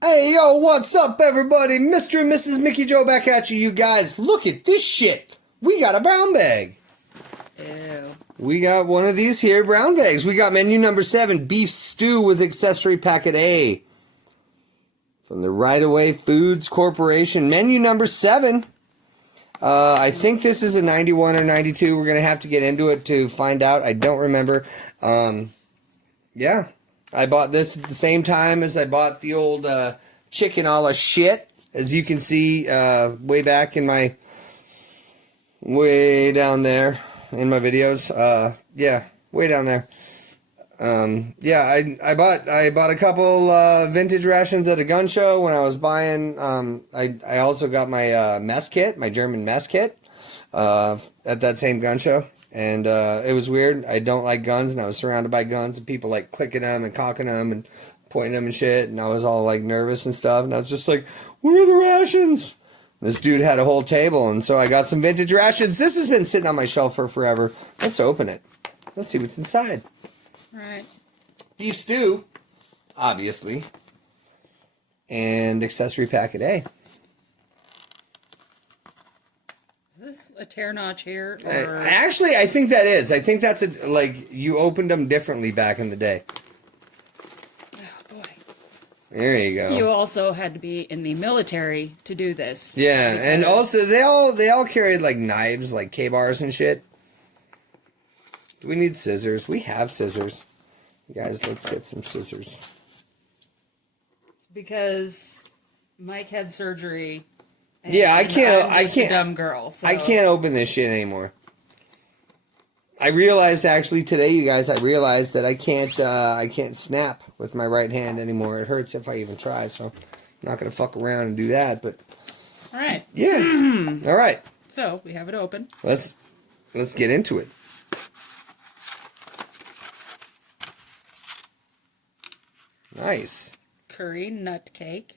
Hey, yo, what's up, everybody? Mr. and Mrs. Mickey Joe back at you, you guys. Look at this shit. We got a brown bag. Ew. We got one of these here brown bags. We got menu number 7, beef stew with accessory packet A. From the Right Away Foods Corporation. Menu number 7. I think this is a 91 or 92. We're going to have to get into it to find out. I don't remember. Yeah. I bought this at the same time as I bought the old chicken a la shit. As you can see, way back in my... way down there in my videos. Yeah, way down there. Yeah, I bought a couple vintage rations at a gun show when I was buying. I also got my mess kit, my German mess kit, at that same gun show. And it was weird. I don't like guns, and I was surrounded by guns and people like clicking them and cocking them and pointing them and shit. And I was all like nervous and stuff. And I was just like, "Where are the rations?" This dude had a whole table, and so I got some vintage rations. This has been sitting on my shelf for forever. Let's open it. Let's see what's inside. All right. Beef stew, obviously, and accessory packet A. Is this a tear notch here? Or... Actually, I think that is. I think that's like you opened them differently back in the day. Oh boy. There you go. You also had to be in the military to do this. Yeah, and also they all carried like knives, like K-bars and shit. Do we need scissors? We have scissors. Guys, let's get some scissors. It's because Mike had surgery. And yeah, I can't. I'm just a dumb girl. So. I can't open this shit anymore. I realized actually today, you guys. I realized that I can't snap with my right hand anymore. It hurts if I even try. So I'm not gonna fuck around and do that. But all right. Yeah. All right. So we have it open. Let's get into it. Nice. Curry nut cake.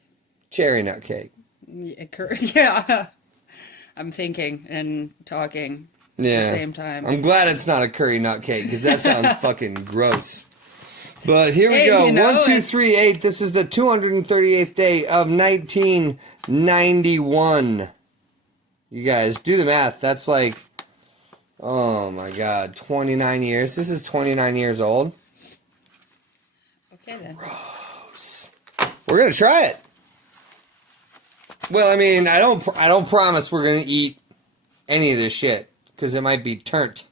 Cherry nut cake. Yeah. I'm thinking and talking at the same time. I'm glad it's not a curry nut cake because that sounds fucking gross. But here we go. 1, 2, 3, 8. This is the 238th day of 1991. You guys, do the math. That's like, oh my god, 29 years. This is 29 years old. Okay then. Gross. We're gonna try it. Well, I mean, I don't promise we're gonna eat any of this shit because it might be turnt.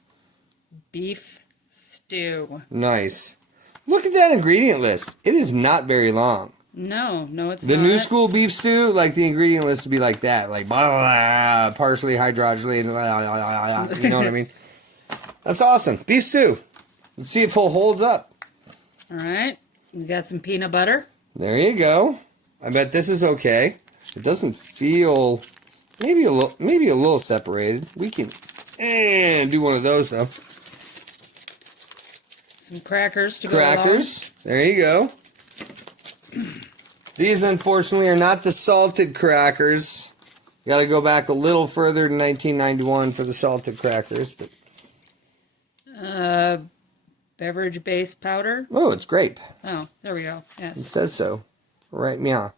Beef stew. Nice. Look at that ingredient list. It is not very long. No, it's the not. new school beef stew, like the ingredient list would be like that, like blah, blah, blah, partially hydrogenated. Blah, blah, blah, blah, you know what I mean? That's awesome. Beef stew. Let's see if it holds up. All right. We got some peanut butter. There you go. I bet this is okay. It doesn't feel maybe a little separated. We can do one of those though. Some crackers to go along. There you go. These unfortunately are not the salted crackers. Got to go back a little further to 1991 for the salted crackers, but beverage-based powder. oh, it's grape. Oh, there we go. Yes. It says so. Right, meow.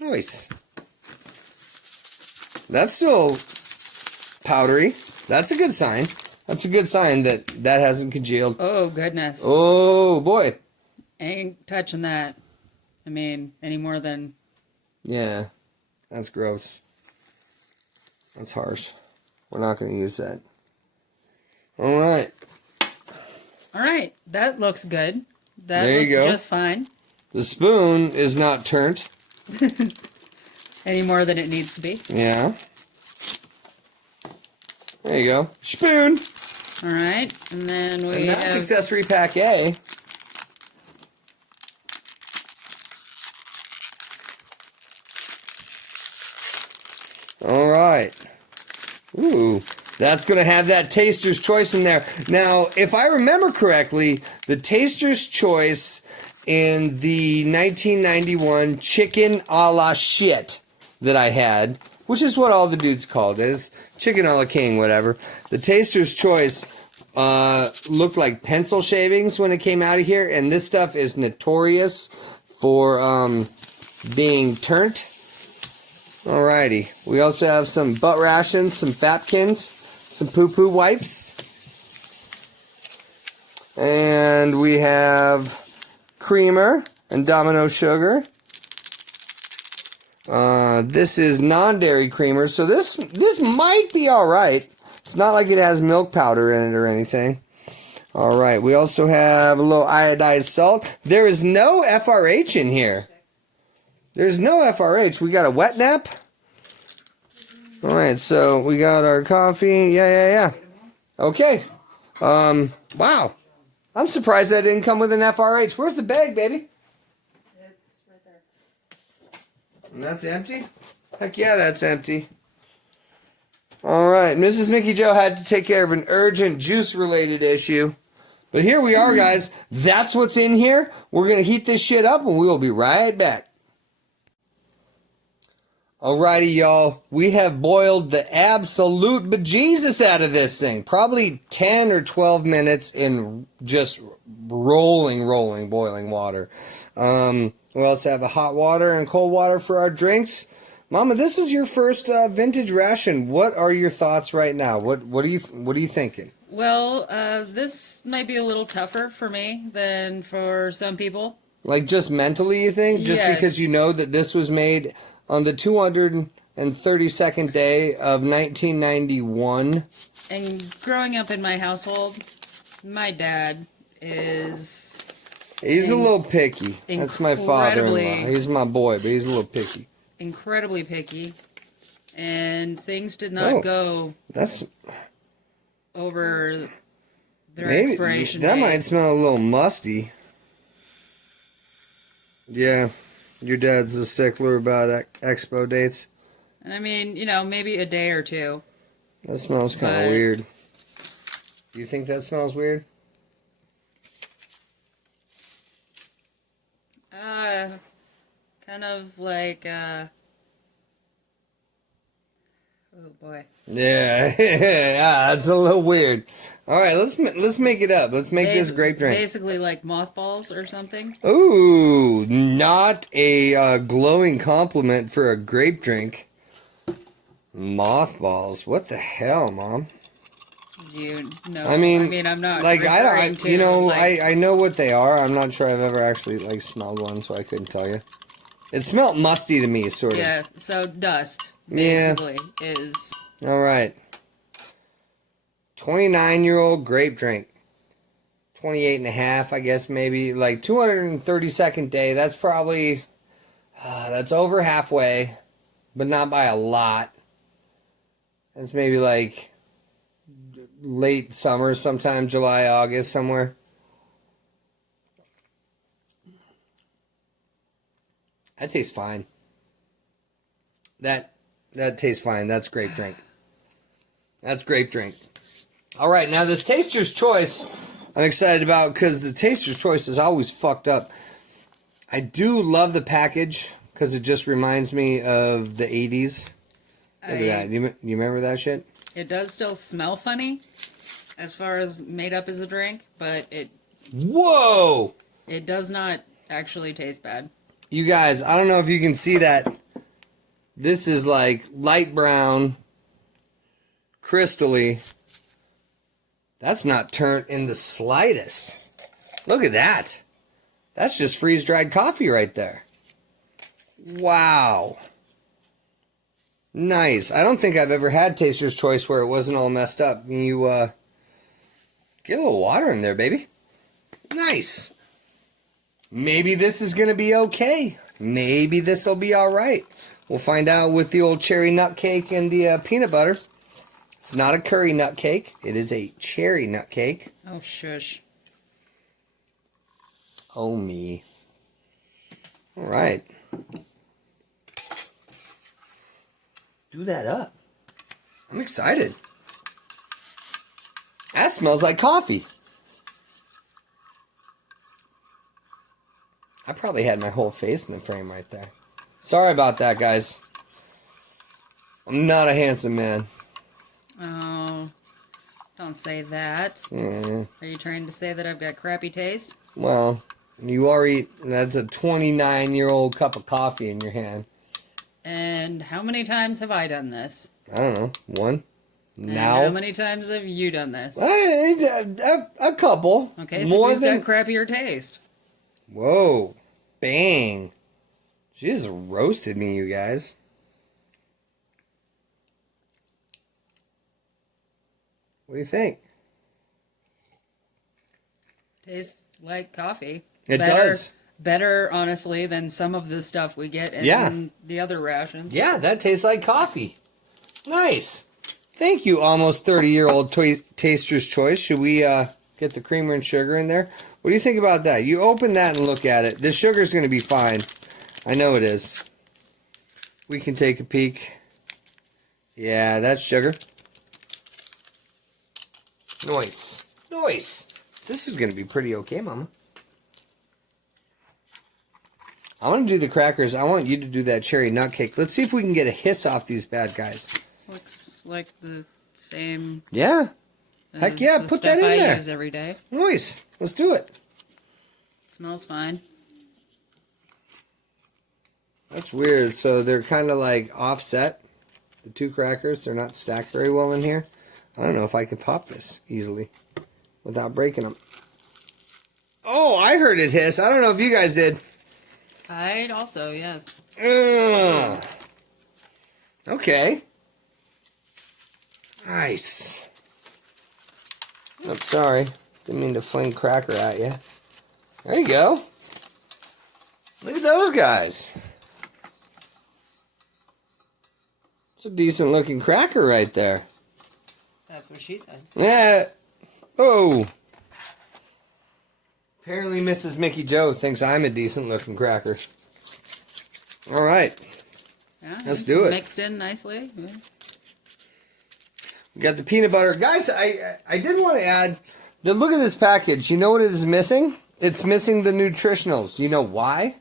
Nice. That's still powdery. That's a good sign. That's a good sign that hasn't congealed. Oh, goodness. Oh, boy. Ain't touching that. I mean, any more than... Yeah. That's gross. That's harsh. We're not going to use that. All right. All right. That looks good. That there looks you go. Just fine. The spoon is not turnt. Any more than it needs to be. Yeah. There you go. Spoon. All right. And then we And that's have... accessory pack A. All right. Ooh, that's going to have that Taster's Choice in there. Now, if I remember correctly, the Taster's Choice in the 1991 chicken a la shit that I had, which is what all the dudes called it. It's chicken a la king, whatever. The Taster's Choice looked like pencil shavings when it came out of here, and this stuff is notorious for being turned. Alrighty. We also have some butt rations, some Fapkins, some poo-poo wipes. And we have creamer and Domino sugar. This is non-dairy creamer, so this might be alright. It's not like it has milk powder in it or anything. Alright, we also have a little iodized salt. There is no FRH in here. There's no FRH. We got a wet nap. Alright, so we got our coffee. Yeah. Okay. Wow. I'm surprised that didn't come with an FRH. Where's the bag, baby? It's right there. And that's empty? Heck yeah, that's empty. Alright, Mrs. Mickey Joe had to take care of an urgent juice-related issue. But here we are, guys. That's what's in here. We're going to heat this shit up, and we will be right back. Alrighty, y'all. We have boiled the absolute bejesus out of this thing. Probably 10 or 12 minutes in just rolling boiling water. We also have a hot water and cold water for our drinks. Mama, this is your first vintage ration. What are your thoughts right now? What are you thinking? Well, this might be a little tougher for me than for some people. Like just mentally, you think? Just Yes. because you know that this was made on the 232nd day of 1991. And growing up in my household, my dad is... He's a little picky. That's my father-in-law. incredibly- He's my boy, but he's a little picky. incredibly picky. And things did not go That's over their maybe expiration that date. might smell a little musty. Yeah, your dad's a stickler about expo dates. And I mean, maybe a day or two. That smells kind of But- weird. Do you think that smells weird? Kind of like, oh boy. Yeah, yeah, that's a little weird. All right, let's make it up. Let's make this grape drink. Basically like mothballs or something. Ooh, not a glowing compliment for a grape drink. Mothballs. What the hell, Mom? You know, I mean, I'm not like referring to, I know what they are. I'm not sure I've ever actually like smelled one, so I couldn't tell you. It smelled musty to me, sort of. Yeah, so dust Yeah. basically is. All right. 29-year-old grape drink. 28 and a half, I guess, maybe. Like 232nd day. That's probably, that's over halfway, but not by a lot. That's maybe like late summer, sometime July, August, somewhere. That tastes fine. That tastes fine. That's grape drink. That's grape drink. All right, now this Taster's Choice, I'm excited about because the Taster's Choice is always fucked up. I do love the package because it just reminds me of the 80s. Look at that. You remember that shit? It does still smell funny as far as made up as a drink, but Whoa! it does not actually taste bad. You guys, I don't know if you can see that. This is like light brown, crystally. That's not turnt in the slightest. Look at that. That's just freeze-dried coffee right there. Wow. Nice. I don't think I've ever had Taster's Choice where it wasn't all messed up. You get a little water in there, baby. Nice. Maybe this is going to be okay. Maybe this will be all right. We'll find out with the old cherry nut cake and the peanut butter. It's not a curry nut cake. It is a cherry nut cake. Oh, shush. Oh, me. All right. Do that up. I'm excited. That smells like coffee. I probably had my whole face in the frame right there. Sorry about that, guys. I'm not a handsome man. Oh, don't say that. Mm, Are you trying to say that I've got crappy taste? well, You already, that's a 29-year-old cup of coffee in your hand. And how many times have I done this? I don't know, one. And Now? how many times have you done this? A couple. Okay, so more who's than... got crappier taste? Whoa. Bang. She just roasted me, you guys. What do you think? Tastes like coffee. It does. Better, honestly, than some of the stuff we get in the other rations. Yeah, that tastes like coffee. Nice. Thank you, almost 30-year-old Taster's Choice. Should we get the creamer and sugar in there? What do you think about that? You open that and look at it. The sugar's going to be fine. I know it is. We can take a peek. Yeah, that's sugar. Nice. Nice. This is going to be pretty okay, Mama. I want to do the crackers. I want you to do that cherry nut cake. Let's see if we can get a hiss off these bad guys. Looks like the same. Yeah. Heck yeah, put that in there. I use every day. Nice. Let's do it. Smells fine. That's weird. So they're kind of like offset. The two crackers, they're not stacked very well in here. I don't know if I can pop this easily without breaking them. Oh, I heard it hiss. I don't know if you guys did. I'd also, yes. Okay. Nice. I'm sorry. Didn't mean to fling cracker at you. There you go. Look at those guys. It's a decent looking cracker right there. That's what she said. Yeah. Oh. Apparently Mrs. Mickey Joe thinks I'm a decent looking cracker. All right. Yeah, let's do it. Mixed in nicely. Yeah. We got the peanut butter. Guys, I did want to add, look at this package. You know what it is missing? It's missing the nutritionals. Do you know why?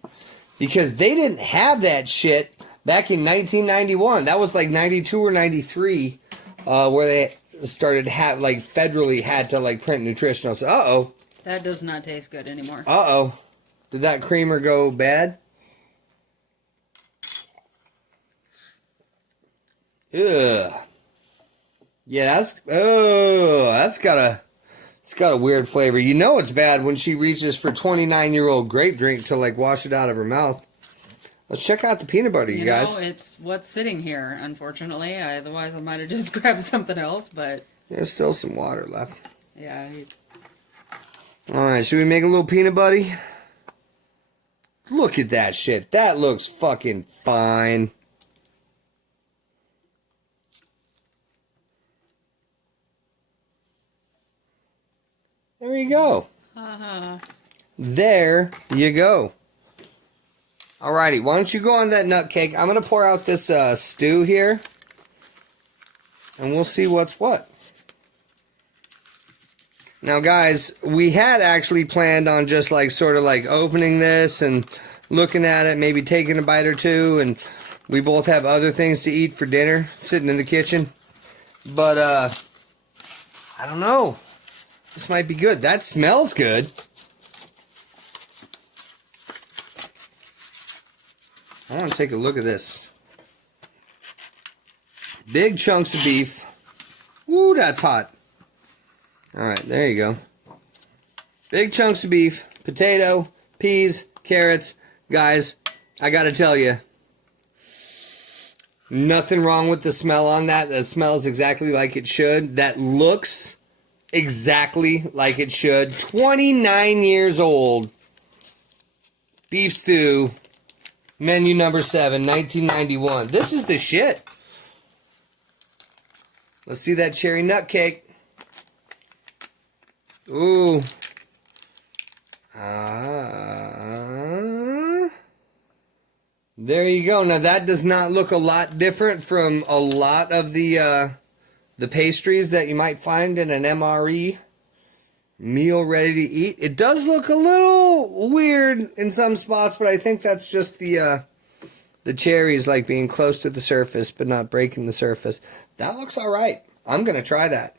Because they didn't have that shit back in 1991. That was like 92 or 93, where they started federally had to like print nutritionals. Uh-oh. That does not taste good anymore. Uh-oh. Did that creamer go bad? Ugh. Yeah, it's got a weird flavor. You know it's bad when she reaches for 29-year-old grape drink to like wash it out of her mouth. Let's check out the peanut butter, you guys. You know, it's what's sitting here, unfortunately. Otherwise, I might have just grabbed something else, but... There's still some water left. Yeah. Alright, should we make a little peanut butter? Look at that shit. That looks fucking fine. There you go. There you go. Alrighty, why don't you go on that nut cake? I'm going to pour out this stew here. And we'll see what's what. Now, guys, we had actually planned on just like sort of like opening this and looking at it, maybe taking a bite or two. And we both have other things to eat for dinner, sitting in the kitchen. But, I don't know. This might be good. That smells good. I want to take a look at this. Big chunks of beef. Woo, that's hot. Alright, there you go. Big chunks of beef, potato, peas, carrots. Guys, I gotta tell you, nothing wrong with the smell on that. That smells exactly like it should. That looks exactly like it should. 29 years old. Beef stew. Menu number 7, 1991. This is the shit. Let's see that cherry nut cake. Ooh. There you go. Now that does not look a lot different from a lot of the pastries that you might find in an MRE meal ready to eat. It does look a little weird in some spots, but I think that's just the cherries like being close to the surface but not breaking the surface. That looks all right. I'm going to try that.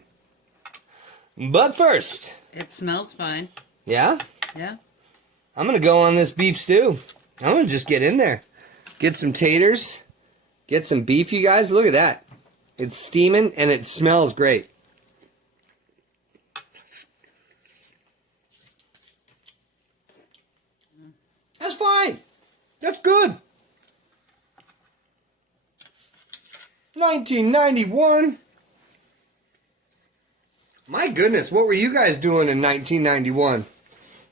But first... It smells fine. Yeah? Yeah. I'm going to go on this beef stew. I'm going to just get in there. Get some taters. Get some beef, you guys. Look at that. It's steaming and it smells great. That's fine. That's good. 1991. My goodness, what were you guys doing in 1991?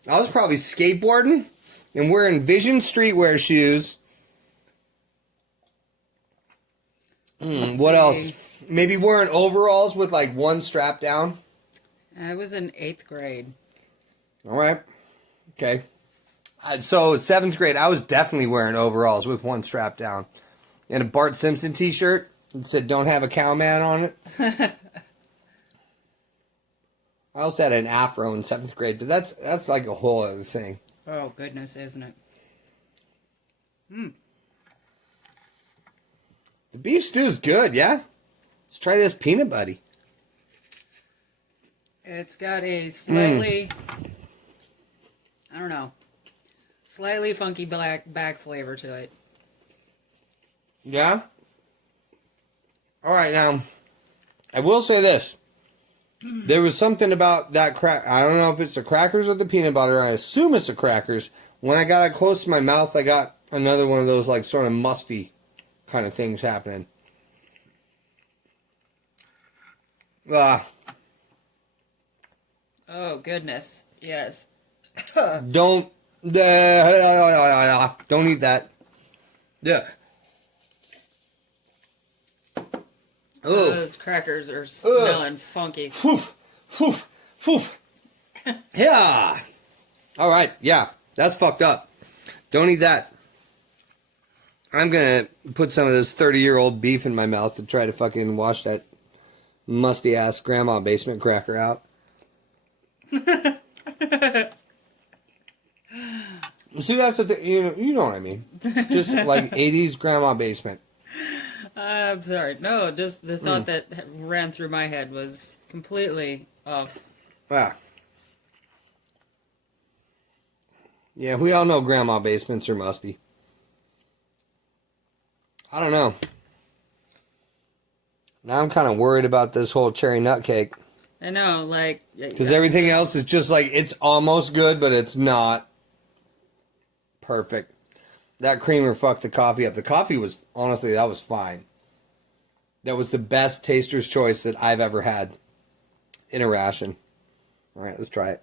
I was probably skateboarding and wearing Vision streetwear shoes. What else? Maybe wearing overalls with like one strap down. I was in 8th grade. All right. Okay. So 7th grade, I was definitely wearing overalls with one strap down. And a Bart Simpson t-shirt. It said, "Don't have a cowman" on it. I also had an afro in 7th grade, but that's like a whole other thing. Oh, goodness, isn't it? The beef stew's good, yeah? Let's try this peanut buddy. It's got a slightly, I don't know, slightly funky back flavor to it. Yeah? Alright, now, I will say this. There was something about that I don't know if it's the crackers or the peanut butter. I assume it's the crackers. When I got it close to my mouth, I got another one of those, like, sort of musty kind of things happening. Oh, goodness. Yes. Don't eat that. Ugh. Ooh. Those crackers are smelling funky. Foof, foof, foof. Yeah. All right. Yeah, that's fucked up. Don't eat that. I'm gonna put some of this 30-year-old beef in my mouth to try to fucking wash that musty ass grandma basement cracker out. See, that's the thing. You know what I mean. Just like 80s grandma basement. I'm sorry. No, just the thought that ran through my head was completely off. Yeah, we all know grandma basements are musty. I don't know. Now I'm kind of worried about this whole cherry nut cake. I know, like... Because everything else is just like, it's almost good, but it's not perfect. That creamer fucked the coffee up. The coffee was, honestly, that was fine. That was the best taster's choice that I've ever had in a ration. All right, let's try it.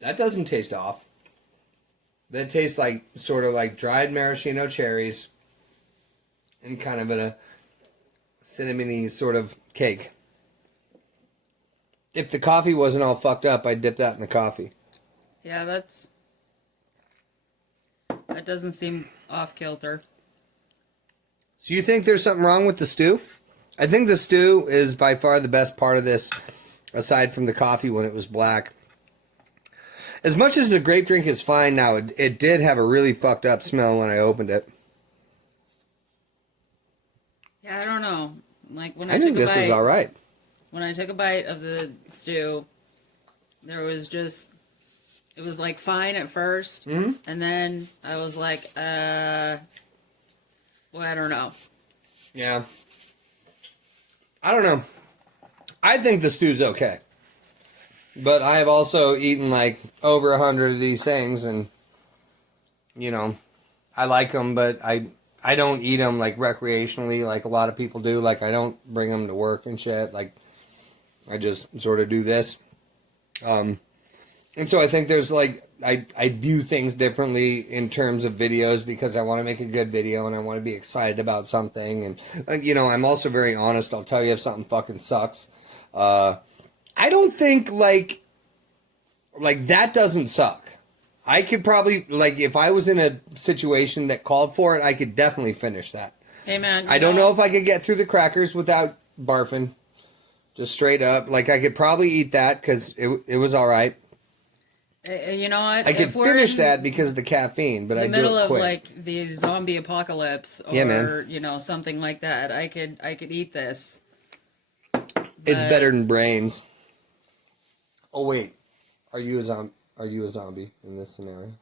That doesn't taste off. That tastes like, sort of like dried maraschino cherries and kind of a cinnamony sort of cake. If the coffee wasn't all fucked up, I'd dip that in the coffee. Yeah, that doesn't seem off kilter. So you think there's something wrong with the stew? I think the stew is by far the best part of this, aside from the coffee when it was black. As much as the grape drink is fine now, it did have a really fucked up smell when I opened it. Yeah, I don't know. Like when I think this is all right. When I took a bite of the stew, there was just, it was like fine at first, and then I was like, well, I don't know. Yeah. I don't know. I think the stew's okay. But I have also eaten like over 100 of these things, and I like them, but I don't eat them like recreationally like a lot of people do. Like I don't bring them to work and shit. Like I just sort of do this. And so I think there's like I view things differently in terms of videos because I want to make a good video and I want to be excited about something, and I'm also very honest. I'll tell you if something fucking sucks. I don't think like that doesn't suck. I could probably, like, if I was in a situation that called for it, I could definitely finish that. Hey, man. I don't know if I could get through the crackers without barfing. Just straight up. Like, I could probably eat that because it was all right. You know what? I could If we're finish in that because of the caffeine, but I the do middle it of quick. like the zombie apocalypse, or Yeah, man. you know, something like that, I could eat this. It's But- better than brains. Oh wait, are you a zombie in this scenario?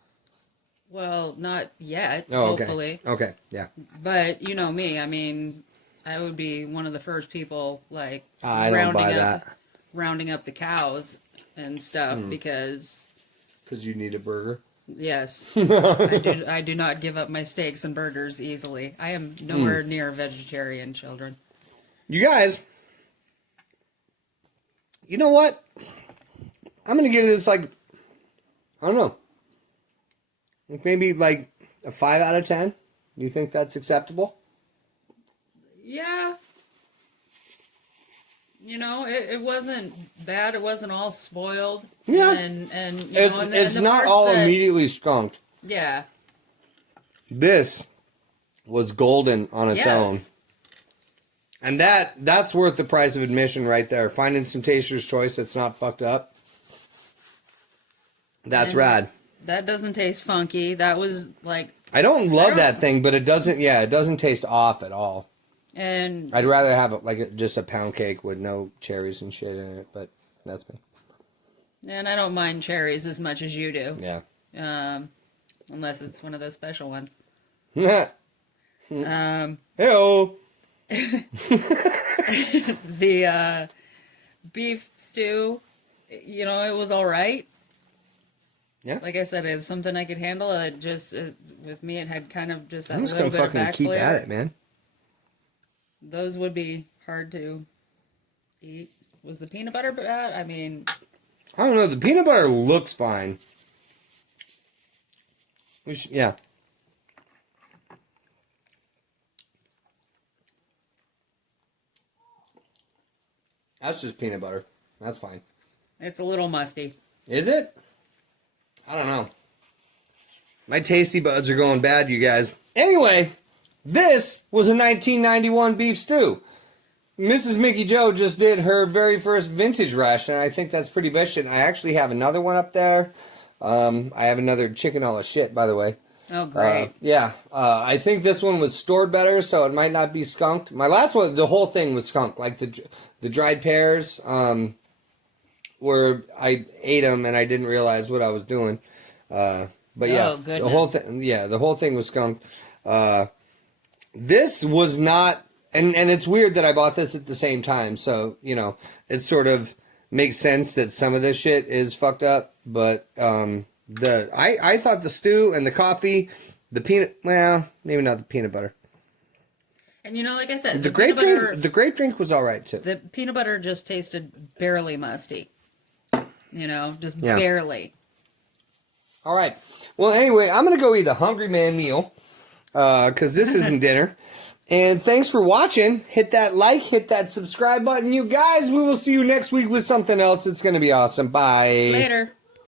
Well, not yet. Oh, okay. Hopefully, Okay, yeah. but you know me. I mean, I would be one of the first people like I don't buy that. rounding up the cows and stuff Hmm. because Because you need a burger. yes, I do not give up my steaks and burgers easily. I am nowhere near vegetarian, children. You guys, you know what? I'm gonna give this like, I don't know, maybe like a 5 out of 10. You think that's acceptable? Yeah. You know, it wasn't bad. It wasn't all spoiled. Yeah. And you It's know, and it's the not parts all that- immediately skunked. Yeah. This was golden on its own. Yes. And that's worth the price of admission right there. Finding some taster's choice that's not fucked up. That's And rad. That doesn't taste funky. That was like, I don't love that thing, but it doesn't taste off at all. and I'd rather have it like just a pound cake with no cherries and shit in it, but that's me. I don't mind cherries as much as you do. Yeah. Unless it's one of those special ones. Hey-oh. The beef stew, you know, it was all right. Yeah. Like I said, it was something I could handle. It just with me, it had kind of just that I'm just little gonna bit of fucking back keep flavor. at it, man. Those would be hard to eat. Was the peanut butter bad? I mean, I don't know. The peanut butter looks fine. Yeah. That's just peanut butter. That's fine. it's a little musty. Is it? I don't know. My tasty buds are going bad, you guys. Anyway, this was a 1991 beef stew. Mrs. Mickey Joe just did her very first vintage ration. I think that's pretty vicious. I actually have another one up there. I have another chicken a la shit, by the way. Oh, great. Yeah. I think this one was stored better, so it might not be skunked. My last one, the whole thing was skunked. Like the dried pears, where I ate them and I didn't realize what I was doing. But yeah, goodness. the whole thing was skunked. This was not, and it's weird that I bought this at the same time. So, you know, it sort of makes sense that some of this shit is fucked up. But I thought the stew and the coffee, the peanut, well, maybe not the peanut butter. And you know, like I said, The grape drink was all right too. the peanut butter just tasted barely musty. You know, just Yeah. barely. All right. Well, anyway, I'm going to go eat a hungry man meal because this isn't dinner. And thanks for watching. Hit that like, hit that subscribe button. You guys, we will see you next week with something else. It's going to be awesome. Bye. Later.